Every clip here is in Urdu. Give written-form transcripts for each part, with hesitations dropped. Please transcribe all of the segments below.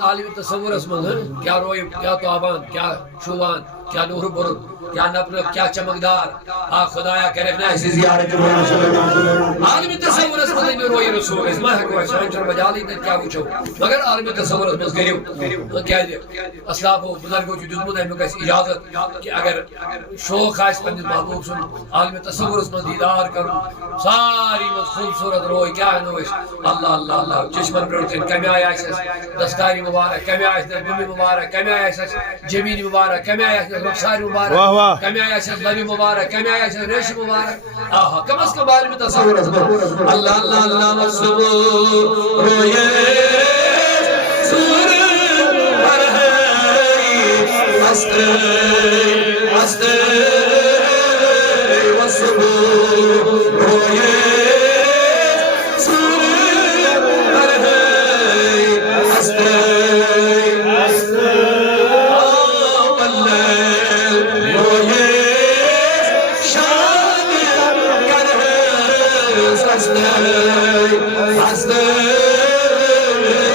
عالم تصور اسمن کیا روئے کیا توابان کیا شوان کیا نور برد کیا نبنب کیا چمکدار خدایا کرے ایسی زیارت عالم تصور اسمن میں روئے رسول اس میں ہے سان چر بجالی تے کیا پوچھو مگر عالم تصور اسمن کریو کیا دے اسلاف و بزرگوں کی دزمن ہے مگر اجازت کہ اگر شوق ہے اس پنجز محبوب سن عالم تصور اسمن دیدار کرو ساری خوبصورت روئے کیا ہے نوش اللہ اللہ اللہ چشمن پروٹین کمی آیا ہے دستاری مبارک کمی آیا ہے گمی مبارک کمی آیا ہے جمینی مبارک کمی آیا ہے رخساری مبارک کمی آیا ہے لبی مبارک کمی آیا ہے ریش مبارک آہا کم از کم عالم تصور اسمن اللہ اللہ اللہ مصبور روئے سور پر ہے ہستے ہستے وصبور روئے سور پر ہے ہستے ہستے واللیل روئے شان کر ہے ہستے ہستے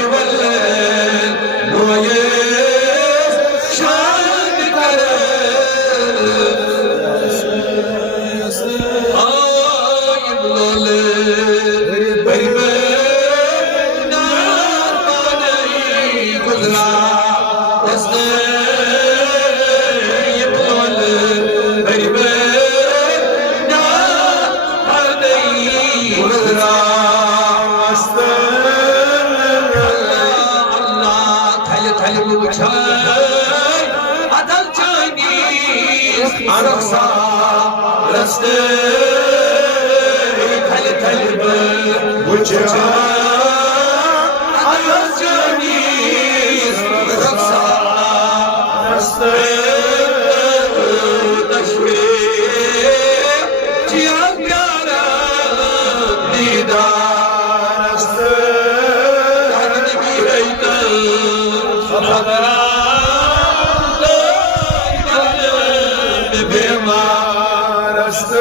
واللیل روئے شان کر رستے تھل تھل بچھا عدل جانیس رقصہ رستے تشویق جیا پیارا دیدار رستے تاکہ بھی رہتا خبرہ بیمار است